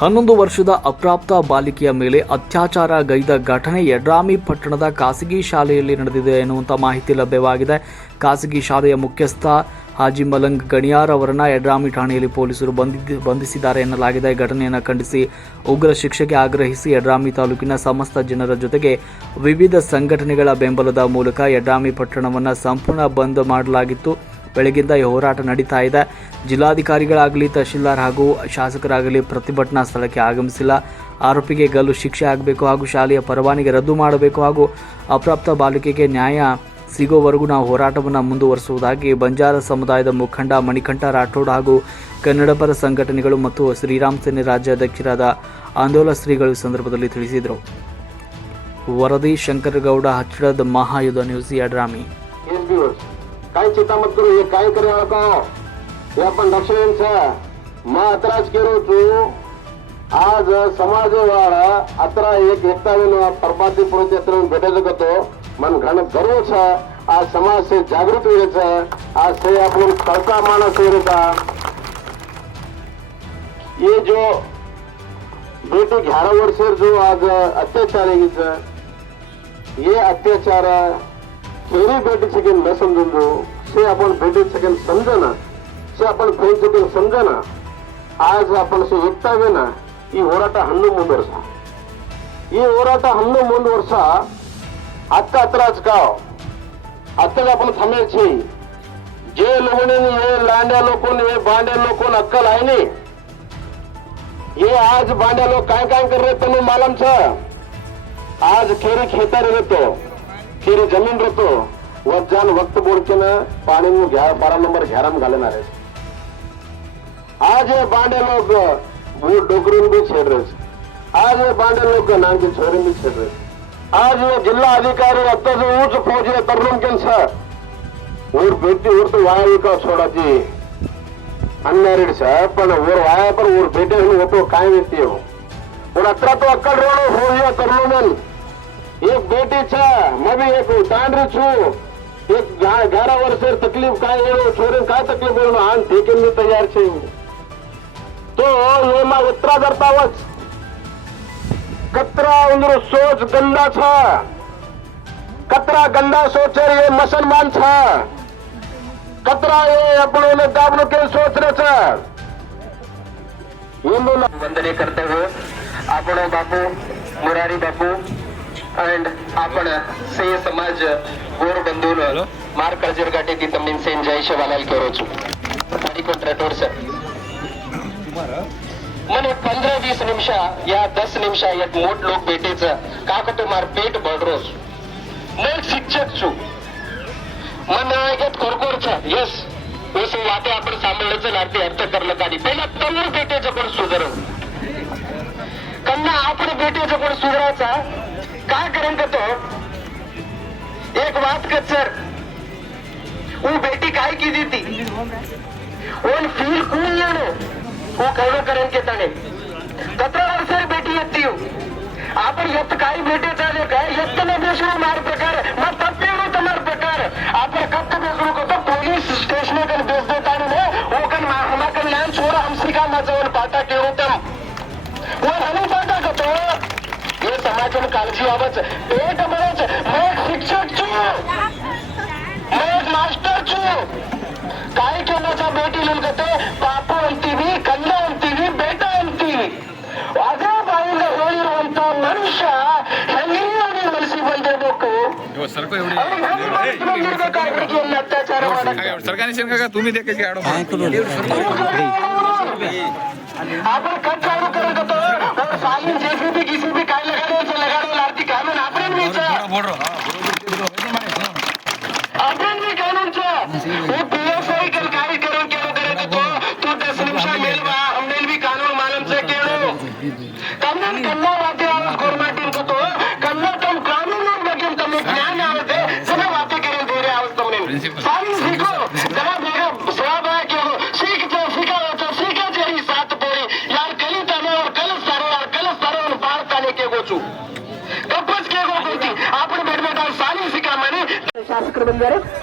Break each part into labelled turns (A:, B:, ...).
A: ಹನ್ನೊಂದು ವರ್ಷದ ಅಪ್ರಾಪ್ತ ಬಾಲಿಕೆಯ ಮೇಲೆ ಅತ್ಯಾಚಾರ ಗೈದ ಘಟನೆ ಯಡ್ರಾಮಿ ಪಟ್ಟಣದ ಖಾಸಗಿ ಶಾಲೆಯಲ್ಲಿ ನಡೆದಿದೆ ಎನ್ನುವಂಥ ಮಾಹಿತಿ ಲಭ್ಯವಾಗಿದೆ. ಖಾಸಗಿ ಶಾಲೆಯ ಮುಖ್ಯಸ್ಥ ಹಾಜಿ ಮಲಂಗ್ ಗಣಿಯಾರ್ ಅವರನ್ನು ಯಡ್ರಾಮಿ ಠಾಣೆಯಲ್ಲಿ ಪೊಲೀಸರು ಬಂಧಿಸಿದ್ದಾರೆ ಎನ್ನಲಾಗಿದೆ. ಘಟನೆಯನ್ನು ಖಂಡಿಸಿ ಉಗ್ರ ಶಿಕ್ಷೆಗೆ ಆಗ್ರಹಿಸಿ ಯಡ್ರಾಮಿ ತಾಲೂಕಿನ ಸಮಸ್ತ ಜನರ ಜೊತೆಗೆ ವಿವಿಧ ಸಂಘಟನೆಗಳ ಬೆಂಬಲದ ಮೂಲಕ ಯಡ್ರಾಮಿ ಪಟ್ಟಣವನ್ನು ಸಂಪೂರ್ಣ ಬಂದ್ ಮಾಡಲಾಗಿತ್ತು. ಬೆಳಗಿಂದ ಈ ಹೋರಾಟ ನಡೀತಾ ಇದೆ. ಜಿಲ್ಲಾಧಿಕಾರಿಗಳಾಗಲಿ, ತಹಶೀಲ್ದಾರ್ ಹಾಗೂ ಶಾಸಕರಾಗಲಿ ಪ್ರತಿಭಟನಾ ಸ್ಥಳಕ್ಕೆ ಆಗಮಿಸಿಲ್ಲ. ಆರೋಪಿಗೆ ಗಲ್ಲು ಶಿಕ್ಷೆ ಆಗಬೇಕು ಹಾಗೂ ಶಾಲೆಯ ಪರವಾನಿಗೆ ರದ್ದು ಮಾಡಬೇಕು ಹಾಗೂ ಅಪ್ರಾಪ್ತ ಬಾಲಿಕೆಗೆ ನ್ಯಾಯ ಸಿಗೋವರೆಗೂ ನಾವು ಹೋರಾಟವನ್ನು ಮುಂದುವರಿಸುವುದಾಗಿ ಬಂಜಾರ ಸಮುದಾಯದ ಮುಖಂಡ ಮಣಿಕಂಠ ರಾಠೋಡ್ ಹಾಗೂ ಕನ್ನಡಪರ ಸಂಘಟನೆಗಳು ಮತ್ತು ಶ್ರೀರಾಮ್ ಸೇನೆ ರಾಜ್ಯಾಧ್ಯಕ್ಷರಾದ ಆಂದೋಲ ಶ್ರೀಗಳು ಸಂದರ್ಭದಲ್ಲಿ ತಿಳಿಸಿದರು. ವರದಿ ಶಂಕರಗೌಡ ಹಚ್ಚಡದ ಮಹಾಯುಧ ನ್ಯೂಸ್, ಯಡ್ರಾಮಿ.
B: काई चिंता मत करू? हे काय करे का हे आपण दक्षिणेचं मग अत्राच केलो तू. आज समाज समाजवाड अत्रा एक एकतावीन परमाती पुरुष चित्र भेटायचं करतो मन घाण गर्व छ. आज समाज से जागृत व्हायचं आज से आपण कळता माणस व्हायचा ये जो बेटी ग्यारह वर्ष जो आज अत्याचार है ये अत्याचार थेरी भेटी शकेन न समजून जो से आपण भेटी शकेन समजना से आपण भेट शकेन समजना आज आपण से एकता वे ना ही होराटा हन्न मुंद वर्षा. ही होराटा हन्न मुंद वर्षा आता आताच गाव. आता आपण थांबायचे. जे लोहणीने हे लांड्या लोकून हे बांडे लोकून अक्कल आहे ने. हे आज बांड्या लोक काय काय करत तुम्ही मालमचं आज खेरी खेतारी होतो. ખેર જમીન રહેતો વરજાન વખત બોડકીને પાણીનું બારા નંબર ઘેરામ ઘાલીને રહે છે આજે બાંડે લોકો ડોકરીને બી છેડ રહે છે આજે બાંડે લોકો નાનકી છોરીને બી છેડ રહે છે આજે જિલ્લા અધિકારી અત્યારે ઊંચ ફોજી તરુણ કેમ છે ఊరు పెట్టి ఊరితో వాయిక చూడది అన్నారేడు సార్ పన్న ఊరు వాయపడ ఊరు పెట్టేసి ఒక్కో కాయం ఎత్తావు ఇప్పుడు అక్కడ అక్కడ రోజు హోజీ తరుణమని એક બેટી છે મેં બી એક ઉતાંડરી છું. એક ગ્યારહ વર્ષે તકલીફ કાંઈ એવો છોરીને કાંઈ તકલીફ એનો આન ઠેકીને તૈયાર છે. તો એમાં ઉતરા કરતા વચ કતરા ઉંદરો સોચ ગંદા છે. કતરા ગંદા સોચે એ મુસલમાન છે. કતરા એ આપણો ને ગામનું કે સોચ રહે છે? હિન્દુ
C: વંદને કરતે હોય. આપણો બાપુ, મોરારી બાપુ अँड आपण से समाज गोर बंधून मार कर्जर गाठी तिथं मिनसेन जय शिवालाल केरोचू मने पंधरा वीस निमिषा या दस निमिषा यात मोठ लोक भेटेच. काकतो मार पेट बडरोस मग शिक्षक छू मन यात कोरकोरचा. यस उसो वाटे आपण सांभाळायचं लागते अर्थ करलं काढी पहिला तवूर भेटेचं पण सुधारव कन्ना आपण भेटेचं पण सुधारायचा? काय करम करतो एक बात कर सर. वो बेटी काय की दी थी ओन फील कून येनो वो कहनो करम के तने कतरा वर्ष बेटी येती हो आपण यत काय भेटे चाले काय? यत ने मार प्रकार. समाज में काळजी आवच पेट बरच मैं एक शिक्षक छू मैं एक मास्टर छू काय केल्याचा बेटी ನಿಲ್ಕತೆ ಪಾಪು ಅಂತೀವಿ ಕನ್ನ ಅಂತೀವಿ ಬೇಟ ಅಂತೀವಿ ಅದೇ ಬಾಯಿಂದ ಹೇಳಿರುವಂತ ಮನುಷ್ಯ ಹೆಂಗಿನ ಮನಸ್ಸಿಗೆ ಬಂದಿರ್ಬೇಕು
D: सरको एवढी
C: ಅವ್ರಿಗೆ ಹೆಂಗ್ ಮನಸ್ಸಿಗೆ ಬಂದಿರ್ಬೇಕಾದ್ರೆ ಎಲ್ಲ ಅತ್ಯಾಚಾರ ಮಾಡಕ್ಕೆ
D: सरकारने शेण का तुम्ही दे कशी आडो
C: आपण कट चालू करत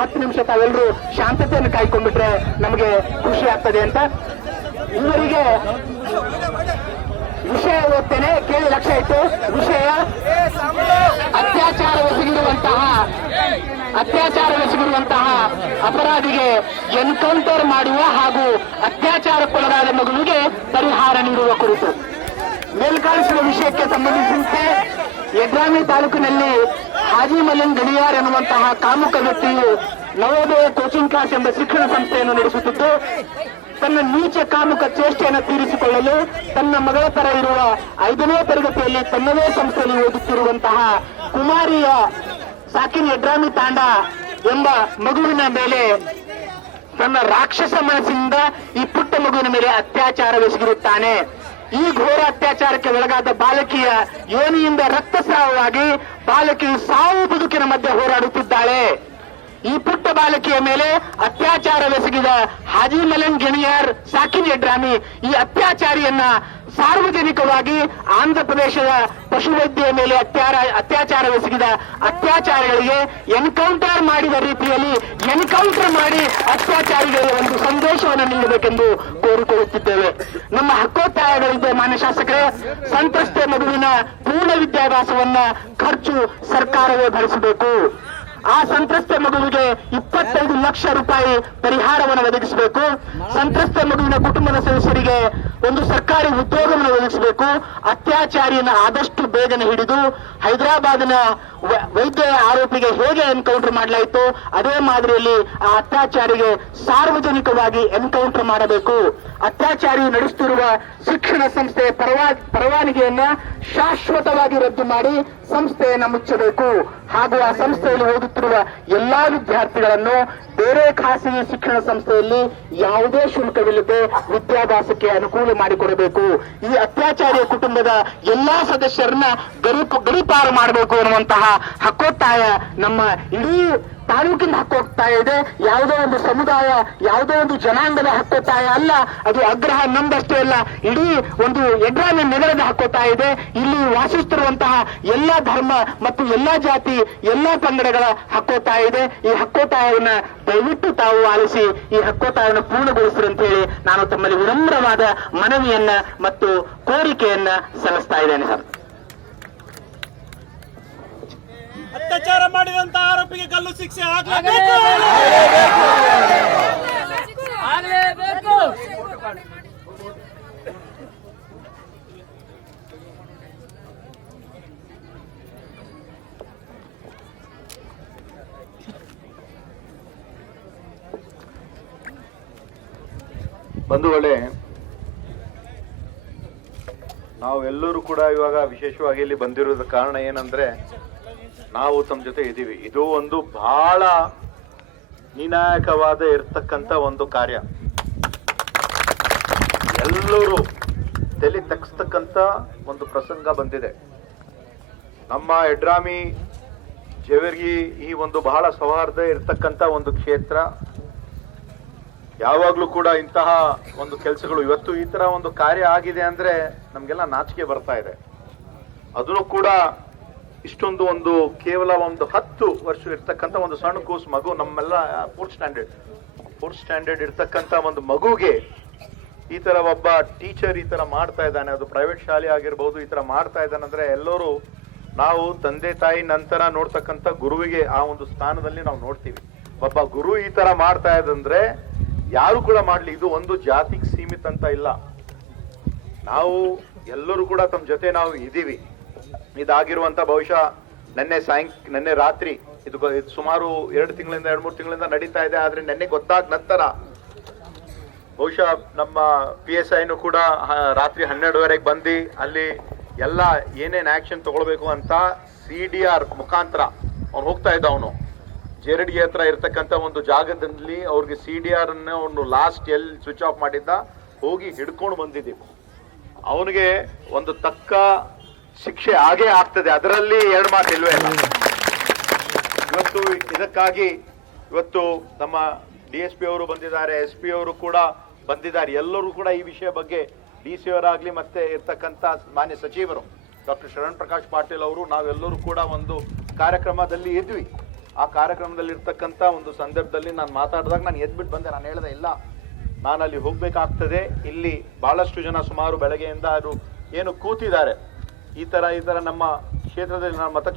C: ಹತ್ತು ನಿಮಿಷ ತಾವೆಲ್ಲರೂ ಶಾಂತತೆಯನ್ನು ಕಾಯ್ಕೊಂಡ್ಬಿಟ್ರೆ ನಮಗೆ ಖುಷಿ ಆಗ್ತದೆ ಅಂತ. ಇವರಿಗೆ
E: ವಿಷಯ ಓದ್ತೇನೆ, ಕೇಳಿ ಲಕ್ಷ ಇತ್ತು ವಿಷಯ ಅತ್ಯಾಚಾರವೆಸಗಿರುವಂತಹ ಅತ್ಯಾಚಾರವೆಸಗಿರುವಂತಹ ಅಪರಾಧಿಗೆ ಎನ್ಕೌಂಟರ್ ಮಾಡುವ ಹಾಗೂ ಅತ್ಯಾಚಾರಕ್ಕೊಳಗಾದ ಮಗುವಿಗೆ ಪರಿಹಾರ ನೀಡುವ ಕುರಿತು. ಮೇಲ್ಕಾಣಿಸುವ ವಿಷಯಕ್ಕೆ ಸಂಬಂಧಿಸಿದಂತೆ ಯಡ್ರಾಮಿ ತಾಲೂಕಿನಲ್ಲಿ ಹಾಜಿ ಮಲ್ಲನ್ ಗಡಿಯಾರ್ ಎನ್ನುವಂತಹ ಕಾಮುಕ ವ್ಯಕ್ತಿಯು ನವೋದಯ ಕೋಚಿಂಗ್ ಕ್ಲಾಸ್ ಎಂಬ ಶಿಕ್ಷಣ ಸಂಸ್ಥೆಯನ್ನು ನಡೆಸುತ್ತಿದ್ದು, ತನ್ನ ನೀಚ ಕಾಮುಕ ಚೇಷ್ಟೆಯನ್ನು ತೀರಿಸಿಕೊಳ್ಳಲು ತನ್ನ ಮಗಳ ತರ ಇರುವ ಐದನೇ ತರಗತಿಯಲ್ಲಿ ತನ್ನದೇ ಸಂಸ್ಥೆಯಲ್ಲಿ ಓದುತ್ತಿರುವಂತಹ ಕುಮಾರಿಯ ಸಾಕಿನ್ ಎಡ್ರಾಮಿ ತಾಂಡ ಎಂಬ ಮಗುವಿನ ಮೇಲೆ ತನ್ನ ರಾಕ್ಷಸ ಮನಸ್ಸಿನಿಂದ ಈ ಪುಟ್ಟ ಮಗುವಿನ ಮೇಲೆ ಅತ್ಯಾಚಾರವೆಸಗಿರುತ್ತಾನೆ. ಈ ಘೋರ ಅತ್ಯಾಚಾರಕ್ಕೆ ಒಳಗಾದ ಬಾಲಕಿಯ ಯೋನಿಯಿಂದ ರಕ್ತಸ್ರಾವವಾಗಿ ಬಾಲಕಿಯು ಸಾವು ಬದುಕಿನ ಮಧ್ಯೆ ಹೋರಾಡುತ್ತಿದ್ದಾಳೆ. ಈ ಪುಟ್ಟ ಬಾಲಕಿಯ ಮೇಲೆ ಅತ್ಯಾಚಾರವೆಸಗಿದ ಹಾಜಿ ಮಲನ್ ಗೆಣಿಯಾರ್ ಸಾಕಿನ್ ಯಡ್ರಾಮಿ ಈ ಅತ್ಯಾಚಾರಿಯನ್ನ ಸಾರ್ವಜನಿಕವಾಗಿ ಆಂಧ್ರ ಪ್ರದೇಶದ ಪಶುವೈದ್ಯೆಯ ಮೇಲೆ ಅತ್ಯಾರ ಅತ್ಯಾಚಾರವೆಸಗಿದ ಅತ್ಯಾಚಾರಗಳಿಗೆ ಎನ್ಕೌಂಟರ್ ಮಾಡಿದ ರೀತಿಯಲ್ಲಿ ಎನ್ಕೌಂಟರ್ ಮಾಡಿ ಅತ್ಯಾಚಾರಿಗಳಿಗೆ ಒಂದು ಸಂದೇಶವನ್ನು ನೀಡಬೇಕೆಂದು ಕೋರಿಕೊಳ್ಳುತ್ತಿದ್ದೇವೆ. ನಮ್ಮ ಹಕ್ಕೋತ್ತಾಯಗಳಿದ್ದ ಮಾನ್ಯ ಶಾಸಕರೇ, ಸಂತ್ರಸ್ತೆ ಮಗುವಿನ ಪೂರ್ಣ ವಿದ್ಯಾಭ್ಯಾಸವನ್ನ ಖರ್ಚು ಸರ್ಕಾರವೇ ಭರಿಸಬೇಕು. ಆ ಸಂತ್ರಸ್ತ ಮಗುವಿಗೆ ಇಪ್ಪತ್ತೈದು ಲಕ್ಷ ರೂಪಾಯಿ ಪರಿಹಾರವನ್ನು ಒದಗಿಸಬೇಕು. ಸಂತ್ರಸ್ತ ಮಗುವಿನ ಕುಟುಂಬದ ಸದಸ್ಯರಿಗೆ ಒಂದು ಸರ್ಕಾರಿ ಉದ್ಯೋಗವನ್ನು ಒದಗಿಸಬೇಕು. ಅತ್ಯಾಚಾರಿಯನ್ನು ಆದಷ್ಟು ಬೇಗನೆ ಹಿಡಿದು ಹೈದರಾಬಾದ್ನ ವೈದ್ಯ ಆರೋಪಿಗೆ ಹೇಗೆ ಎನ್ಕೌಂಟರ್ ಮಾಡಲಾಯಿತು? ಅದೇ ಮಾದರಿಯಲ್ಲಿ ಆ ಅತ್ಯಾಚಾರಿಗೆ ಸಾರ್ವಜನಿಕವಾಗಿ ಎನ್ಕೌಂಟರ್ ಮಾಡಬೇಕು. ಅತ್ಯಾಚಾರಿ ನಡೆಸುತ್ತಿರುವ ಶಿಕ್ಷಣ ಸಂಸ್ಥೆಯ ಪರವಾ, ಪರವಾನಗಿಯನ್ನ ಶಾಶ್ವತವಾಗಿ ರದ್ದು ಮಾಡಿ ಸಂಸ್ಥೆಯನ್ನ ಮುಚ್ಚಬೇಕು. ಹಾಗೂ ಆ ಸಂಸ್ಥೆಯಲ್ಲಿ ಓದುತ್ತಿರುವ ಎಲ್ಲಾ ವಿದ್ಯಾರ್ಥಿಗಳನ್ನು ಬೇರೆ ಖಾಸಗಿ ಶಿಕ್ಷಣ ಸಂಸ್ಥೆಯಲ್ಲಿ ಯಾವುದೇ ಶುಲ್ಕವಿಲ್ಲದೆ ವಿದ್ಯಾಭ್ಯಾಸಕ್ಕೆ ಅನುಕೂಲ ಮಾಡಿಕೊಡಬೇಕು. ಈ ಅತ್ಯಾಚಾರಿಯ ಕುಟುಂಬದ ಎಲ್ಲಾ ಸದಸ್ಯರನ್ನ ಗರಿ ಗರಿಪಾರು ಮಾಡಬೇಕು ಅನ್ನುವಂತಹ ಹಕ್ಕೊತ್ತಾಯ ನಮ್ಮ ಇಡೀ ತಾಲೂಕಿನ ಹಕ್ಕೋಗ್ತಾ ಇದೆ. ಯಾವುದೋ ಒಂದು ಸಮುದಾಯ, ಯಾವುದೋ ಒಂದು ಜನಾಂಗದ ಹಕ್ಕೋತ್ತಾಯ ಅಲ್ಲ, ಅದು ಅಗ್ರಹ ನಂಬಷ್ಟೇ ಅಲ್ಲ. ಇಡೀ ಒಂದು ಯಡ್ರಾಮಿ ನಗರದ ಹಕ್ಕೊತ್ತಾಯ ಇದೆ. ಇಲ್ಲಿ ವಾಸಿಸುತ್ತಿರುವಂತಹ ಎಲ್ಲ ಧರ್ಮ ಮತ್ತು ಎಲ್ಲ ಜಾತಿ, ಎಲ್ಲ ಪಂಗಡಗಳ ಹಕ್ಕೊತ್ತಾಯ ಇದೆ. ಈ ಹಕ್ಕೋತಾಯವನ್ನ ದಯವಿಟ್ಟು ತಾವು ಆಲಿಸಿ, ಈ ಹಕ್ಕೋತಾಯವನ್ನು ಪೂರ್ಣಗೊಳಿಸಿರು ಅಂತ ಹೇಳಿ ನಾನು ತಮ್ಮಲ್ಲಿ ವಿನಮ್ರವಾದ ಮನವಿಯನ್ನ ಮತ್ತು ಕೋರಿಕೆಯನ್ನ ಸಲ್ಲಿಸ್ತಾ ಇದ್ದೇನೆ ಸರ್.
F: ಅತ್ಯಾಚಾರ ಮಾಡಿದಂತ ಆರೋಪಿಗೆ ಗಲ್ಲು ಶಿಕ್ಷೆ ಆಗ್ಲೇಬೇಕು.
G: ಬಂಧುಗಳೇ, ನಾವೆಲ್ಲರೂ ಕೂಡ ಇವಾಗ ವಿಶೇಷವಾಗಿ ಇಲ್ಲಿ ಬಂದಿರೋದ ಕಾರಣ ಏನಂದ್ರೆ ನಾವು ತಮ್ಮ ಜೊತೆ ಇದ್ದೀವಿ. ಇದು ಒಂದು ಬಹಳ ನಿರ್ಣಾಯಕವಾದ ಇರ್ತಕ್ಕಂಥ ಒಂದು ಕಾರ್ಯ. ಎಲ್ಲರೂ ತಲೆ ತಗ್ಸ್ತಕ್ಕಂಥ ಒಂದು ಪ್ರಸಂಗ ಬಂದಿದೆ. ನಮ್ಮ ಎಡ್ರಾಮಿ ಜೇವರ್ಗಿ ಈ ಒಂದು ಬಹಳ ಸೌಹಾರ್ದ ಇರ್ತಕ್ಕಂಥ ಒಂದು ಕ್ಷೇತ್ರ. ಯಾವಾಗಲೂ ಕೂಡ ಇಂತಹ ಒಂದು ಕೆಲಸಗಳು ಇವತ್ತು ಈ ತರ ಒಂದು ಕಾರ್ಯ ಆಗಿದೆ ಅಂದ್ರೆ ನಮಗೆಲ್ಲ ನಾಚಿಕೆ ಬರ್ತಾ ಇದೆ. ಅದನ್ನು ಕೂಡ ಇಷ್ಟೊಂದು ಒಂದು ಕೇವಲ ಒಂದು ಹತ್ತು ವರ್ಷ ಇರ್ತಕ್ಕಂಥ ಒಂದು ಸಣ್ಣ ಕೂಸು ಮಗು ನಮ್ಮೆಲ್ಲ ಫೋರ್ತ್ ಸ್ಟ್ಯಾಂಡರ್ಡ್ ಫೋರ್ತ್ ಸ್ಟ್ಯಾಂಡರ್ಡ್ ಇರ್ತಕ್ಕಂಥ ಒಂದು ಮಗುಗೆ ಈ ತರ ಒಬ್ಬ ಟೀಚರ್ ಈ ತರ ಮಾಡ್ತಾ ಇದ್ದಾನೆ. ಅದು ಪ್ರೈವೇಟ್ ಶಾಲೆ ಆಗಿರ್ಬೋದು, ಈ ತರ ಮಾಡ್ತಾ ಇದ್ದಾನೆ ಅಂದ್ರೆ ಎಲ್ಲರೂ ನಾವು ತಂದೆ ತಾಯಿ ನಂತರ ನೋಡ್ತಕ್ಕಂಥ ಗುರುವಿಗೆ ಆ ಒಂದು ಸ್ಥಾನದಲ್ಲಿ ನಾವು ನೋಡ್ತೀವಿ. ಒಬ್ಬ ಗುರು ಈ ತರ ಮಾಡ್ತಾ ಇದಂದ್ರೆ ಯಾರು ಕೂಡ ಮಾಡ್ಲಿ, ಇದು ಒಂದು ಜಾತಿಗೆ ಸೀಮಿತ ಅಂತ ಇಲ್ಲ. ನಾವು ಎಲ್ಲರೂ ಕೂಡ ತಮ್ಮ ಜೊತೆ ನಾವು ಇದ್ದೀವಿ. ಇದಾಗಿರುವಂತ ಬಹುಶಃ ನೆನ್ನೆ ಸಾಯಂ, ನೆನ್ನೆ ರಾತ್ರಿ, ಇದು ಸುಮಾರು ಎರಡು ತಿಂಗಳಿಂದ, ಎರಡು ಮೂರು ತಿಂಗಳಿಂದ ನಡೀತಾ ಇದೆ, ಆದ್ರೆ ನೆನ್ನೆ ಗೊತ್ತಾದ ನಂತರ ಬಹುಶಃ ನಮ್ಮ ಪಿ ಎಸ್ ಐನು ಕೂಡ ರಾತ್ರಿ ಹನ್ನೆರಡುವರೆಗೆ ಬಂದು ಅಲ್ಲಿ ಎಲ್ಲ ಏನೇನು ಆಕ್ಷನ್ ತಗೊಳ್ಬೇಕು ಅಂತ ಸಿ ಡಿ ಆರ್ ಮುಖಾಂತರ ಅವ್ನು ಹೋಗ್ತಾ ಇದ್ದ ಅವನು. ಜೆರಡಿಗೆ ಹತ್ರ ಇರ್ತಕ್ಕಂಥ ಒಂದು ಜಾಗದಲ್ಲಿ ಅವ್ರಿಗೆ ಸಿ ಡಿ ಆರ್ ಅನ್ನ ಅವನು ಲಾಸ್ಟ್ ಎಲ್ಲಿ ಸ್ವಿಚ್ ಆಫ್ ಮಾಡಿದ್ದ, ಹೋಗಿ ಹಿಡ್ಕೊಂಡು ಬಂದಿದ್ದೀವಿ ಅವನಿಗೆ ಒಂದು ತಕ್ಕ ಶಿಕ್ಷೆ ಆಗೇ ಆಗ್ತದೆ. ಅದರಲ್ಲಿ ಎರಡು ಮಾತು ಇಲ್ವೇ ಇಲ್ಲ. ಇವತ್ತು ಇದಕ್ಕಾಗಿ ಇವತ್ತು ನಮ್ಮ ಡಿ ಎಸ್ ಪಿ ಅವರು ಬಂದಿದ್ದಾರೆ. ಎಸ್ ಪಿ ಅವರು ಕೂಡ ಬಂದಿದ್ದಾರೆ. ಎಲ್ಲರೂ ಕೂಡ ಈ ವಿಷಯ ಬಗ್ಗೆ ಡಿ ಸಿ ಅವರಾಗಲಿ ಮತ್ತೆ ಇರ್ತಕ್ಕಂಥ ಮಾನ್ಯ ಸಚಿವರು ಡಾಕ್ಟರ್ ಶರಣ್ ಪ್ರಕಾಶ್ ಪಾಟೀಲ್ ಅವರು, ನಾವೆಲ್ಲರೂ ಕೂಡ ಒಂದು ಕಾರ್ಯಕ್ರಮದಲ್ಲಿ ಇದ್ವಿ. ಆ ಕಾರ್ಯಕ್ರಮದಲ್ಲಿ ಇರ್ತಕ್ಕಂಥ ಒಂದು ಸಂದರ್ಭದಲ್ಲಿ ನಾನು ಮಾತಾಡಿದಾಗ ನಾನು ಎದ್ಬಿಟ್ಟು ಬಂದೆ. ನಾನು ಹೇಳಿದೆ, ಇಲ್ಲ ನಾನು ಅಲ್ಲಿ ಹೋಗ್ಬೇಕಾಗ್ತದೆ. ಇಲ್ಲಿ ಬಹಳಷ್ಟು ಜನ ಸುಮಾರು ಬೆಳಗ್ಗೆಯಿಂದ ಅವರು ಏನು ಕೂತಿದ್ದಾರೆ. ಈ ತರ ಈ ತರ ನಮ್ಮ ಕ್ಷೇತ್ರದಲ್ಲಿ ನಾವು ಮತ